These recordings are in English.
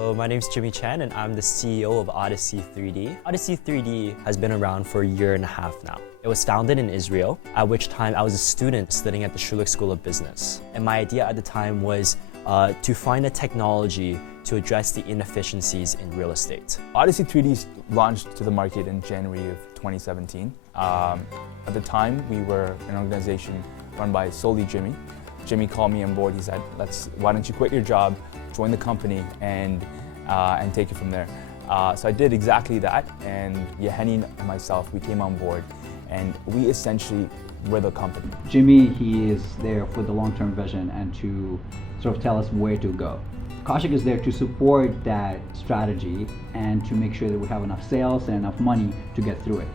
So my name is Jimmy Chen and I'm the CEO of Odyssey 3D. Odyssey 3D has been around for a year and a half now. It was founded in Israel, at which time I was a student studying at the Schulich School of Business. And my idea at the time was to find a technology to address the inefficiencies in real estate. Odyssey 3D launched to the market in January of 2017. At the time, we were an organization run by solely Jimmy. Jimmy called me on board. He said, why don't you quit your job, join the company, and take it from there. So I did exactly that, and Yauheni and myself, we came on board, and we essentially were the company. Jimmy, he is there for the long-term vision and to sort of tell us where to go. Kaushik is there to support that strategy and to make sure that we have enough sales and enough money to get through it.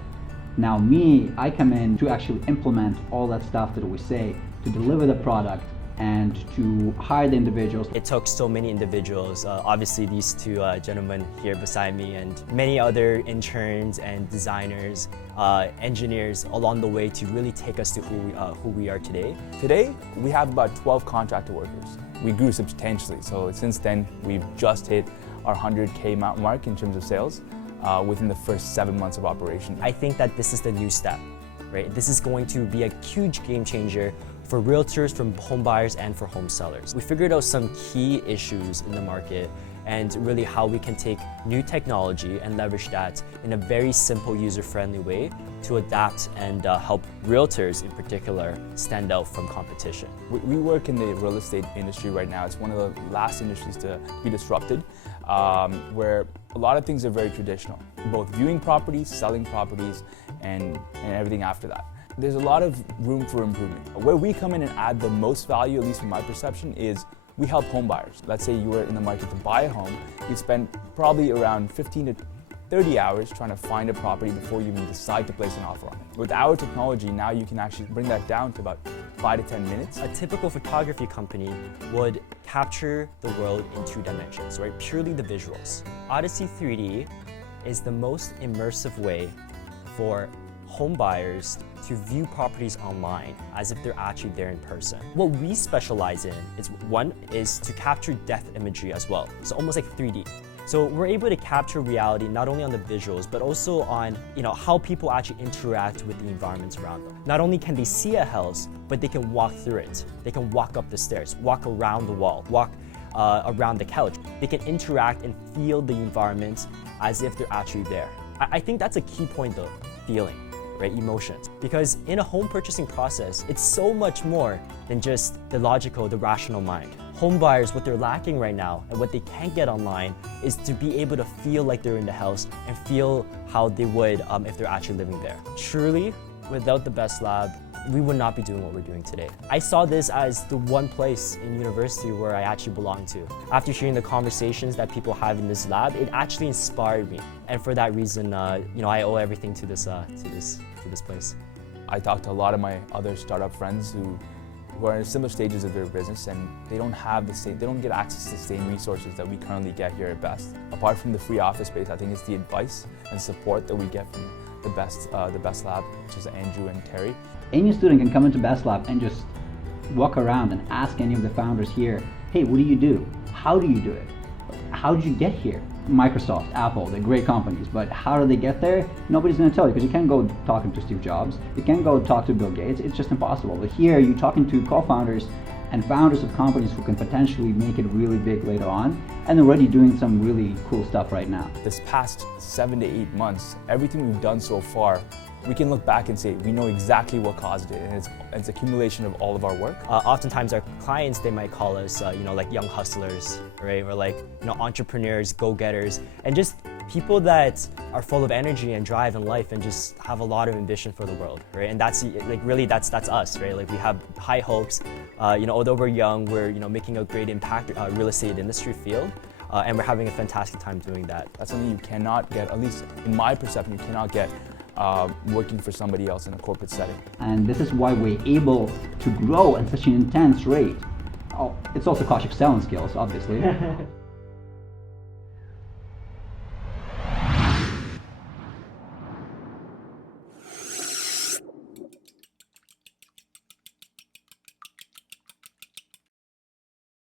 Now me, I come in to actually implement all that stuff that we say, to deliver the product and to hire the individuals. It took so many individuals, obviously these two gentlemen here beside me and many other interns and designers, engineers along the way to really take us to who we are today. Today, we have about 12 contractor workers. We grew substantially, so since then we've just hit our 100K mark in terms of sales within the first 7 months of operation. I think that this is the new step, right? This is going to be a huge game changer for realtors, for home buyers, and for home sellers. We figured out some key issues in the market and really how we can take new technology and leverage that in a very simple, user-friendly way to adapt and help realtors in particular stand out from competition. We work in the real estate industry right now. It's one of the last industries to be disrupted, where a lot of things are very traditional, both viewing properties, selling properties, and everything after that. There's a lot of room for improvement. Where we come in and add the most value, at least from my perception, is we help home buyers. Let's say you were in the market to buy a home, you'd spend probably around 15 to 30 hours trying to find a property before you even decide to place an offer on it. With our technology, now you can actually bring that down to about 5 to 10 minutes. A typical photography company would capture the world in 2 dimensions, right? Purely the visuals. Odyssey 3D is the most immersive way for home buyers to view properties online as if they're actually there in person. What we specialize in is, one, is to capture depth imagery as well. So almost like 3D. So we're able to capture reality not only on the visuals, but also on how people actually interact with the environments around them. Not only can they see a house, but they can walk through it. They can walk up the stairs, walk around the wall, walk around the couch. They can interact and feel the environment as if they're actually there. I think that's a key point though, feeling. Right, emotions. Because in a home purchasing process, it's so much more than just the logical, the rational mind. Home buyers, what they're lacking right now and what they can't get online is to be able to feel like they're in the house and feel how they would if they're actually living there. Truly, without the best lab, we would not be doing what we're doing today. I saw this as the one place in university where I actually belong to. After hearing the conversations that people have in this lab, it actually inspired me. And for that reason, I owe everything to this place. I talked to a lot of my other startup friends who are in similar stages of their business, and they don't get access to the same resources that we currently get here at Best. Apart from the free office space, I think it's the advice and support that we get from the Best Lab, which is Andrew and Terry. Any student can come into Best Lab and just walk around and ask any of the founders here, hey, what do you do? How do you do it? How did you get here? Microsoft, Apple, they're great companies, but how do they get there? Nobody's going to tell you, because you can't go talking to Steve Jobs. You can't go talk to Bill Gates. It's just impossible. But here, you're talking to co-founders and founders of companies who can potentially make it really big later on, and already doing some really cool stuff right now. This past 7 to 8 months, everything we've done so far, we can look back and say we know exactly what caused it, and it's accumulation of all of our work. Oftentimes our clients, they might call us like young hustlers, right? Or like entrepreneurs, go-getters, and just people that are full of energy and drive in life and just have a lot of ambition for the world, right? And that's that's us, right? Like we have high hopes. Although we're young, we're making a great impact real estate industry field. And we're having a fantastic time doing that. That's something you cannot get, at least in my perception, you cannot get working for somebody else in a corporate setting. And this is why we're able to grow at such an intense rate. Oh, it's also Kaushik's selling skills, obviously.